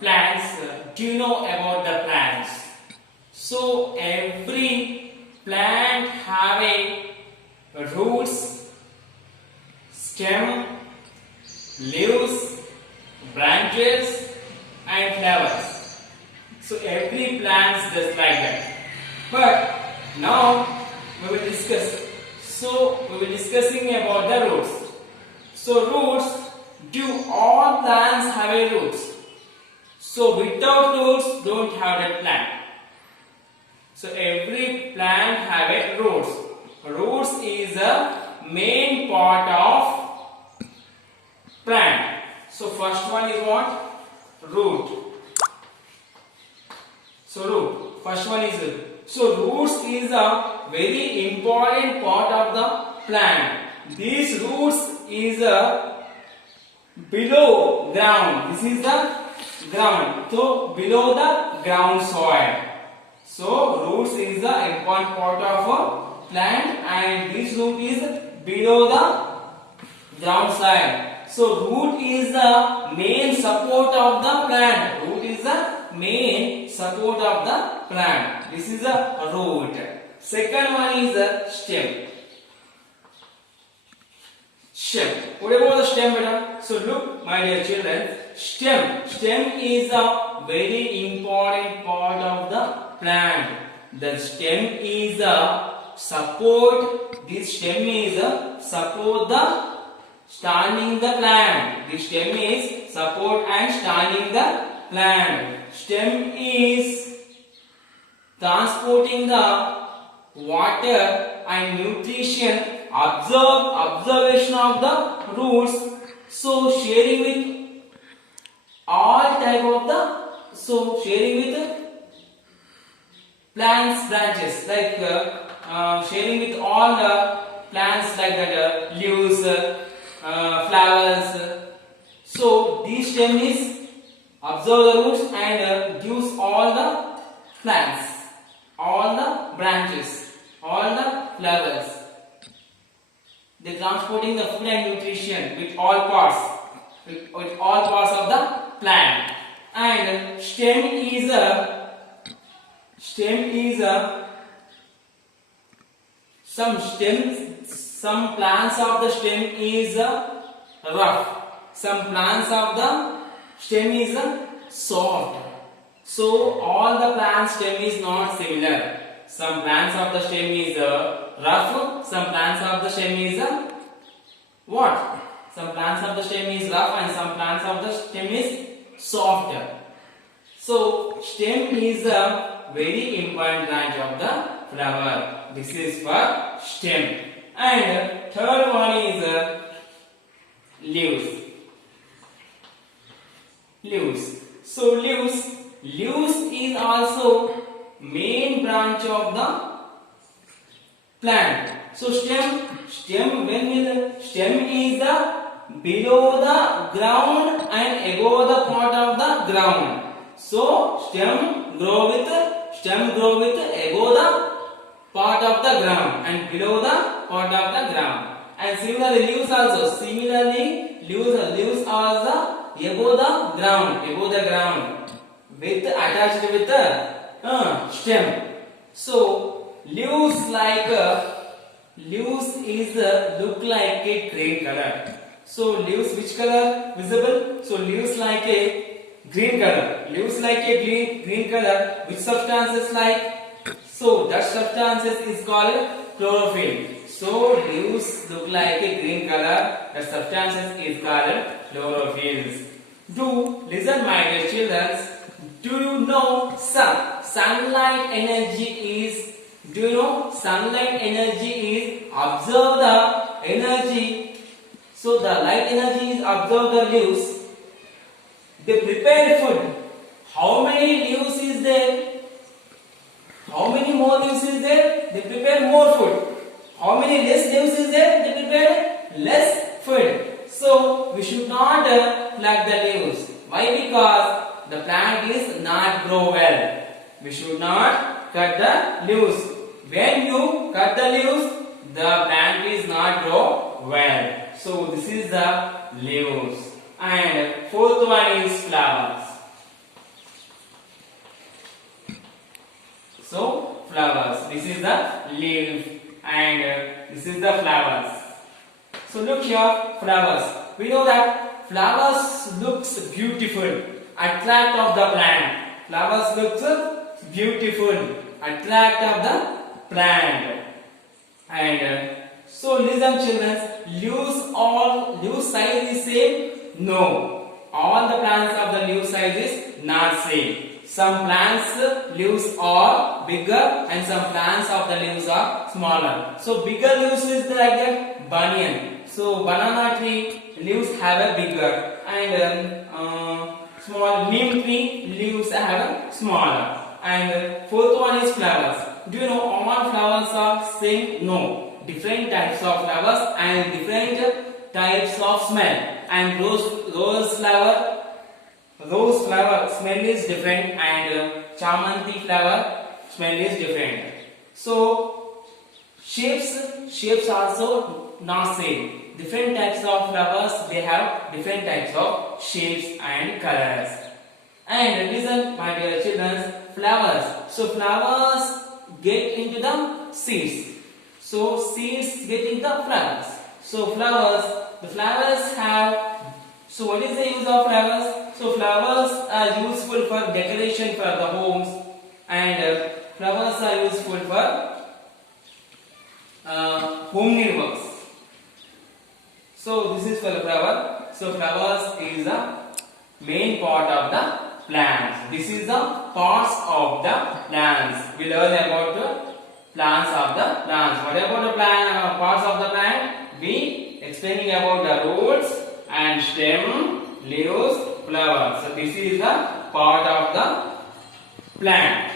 Plants, do you know about the plants? So, every plant have a roots, stem, leaves, branches and flowers. So, every plant does like that. But now we will discuss. So, we will discussing about the roots. So, roots, do all plants have a roots? So without roots, don't have that plant. So every plant have a roots. Roots is a main part of plant. So first one is what? Root. So root. First one is root. So roots is a very important part of the plant. These roots is a below ground. This is the ground. So below the ground soil. So roots is the important part of a plant and this root is below the ground soil. So root is the main support of the plant. Root is the main support of the plant. This is the root. Second one is the stem. Stem. What about the stem, beta? So look, my dear children, stem. Stem is a very important part of the plant. The stem is a support. This stem is a support the standing the plant. This stem is support and standing the plant. Stem is transporting the water and nutrition. Observation of the roots. So sharing with all type of the sharing with plants branches like sharing with all the plants like that leaves, flowers. So this stem is observe the roots and gives all the plants, all the branches, all the flowers. They transporting the food and nutrition with all parts, with all parts of the plant. And stem is some plants of the stem is rough. Some plants of the stem is soft. So all the plant stem is not similar. Some plants of the stem is rough. Some plants of the stem is what? Some plants of the stem is rough and some plants of the stem is soft. So stem is a very important branch of the flower. This is for stem. And third one is leaves. Leaves. So leaves is also main branch of the plant. So stem is the below the ground and above the part of the ground. So stem grow with above the part of the ground and below the part of the ground. And similarly leaves also. Leaves are the above the ground with attached with the stem. So leaves is look like a green color. So leaves which color visible? So leaves like a green color. Leaves like a green color. Which substances like? So that substances is called chlorophyll. So leaves look like a green color. That substances is called chlorophylls. Do listen, my dear children. Do you know sunlight energy is? Do you know sunlight energy is observe the energy? So the light energy is observe the leaves. They prepare food. How many leaves is there? How many more leaves is there? They prepare more food. How many less leaves is there? They prepare less food. So we should not pluck the leaves. Why? Because the plant is not grow well. We should not cut the leaves. When you cut the leaves, the plant is not grow well. So this is the leaves. And fourth one is flowers. So flowers. This is the leaf and this is the flowers. So look here, flowers. We know that flowers looks beautiful, attract of the plant. Flowers looks beautiful, attract of the plant. And so listen children, leaf size is same? No. All the plants of the leaf size is not same. Some plants leaves are bigger and some plants of the leaves are smaller. So bigger leaves is like a banyan. So banana tree leaves have a bigger and small neem tree leaves have a smaller. And fourth one is flowers. Do you know all flowers are same? No. Different types of flowers and different types of smell. And rose flower smell is different and chamanti flower smell is different. So shapes also not same. Different types of flowers, they have different types of shapes and colors. And listen my dear children, flowers. So flowers get into the seeds. So seeds get into the flowers. So the flowers have. So what is the use of flowers? So flowers are useful for decoration for the homes and flowers are useful for homemade works. So this is for the flower. So flowers is the main part of the plants. This is the parts of the plants. We learn about the plants of the plants. What about the parts of the plant? We explaining about the roots and stem, leaves, flowers. So this is the part of the plant.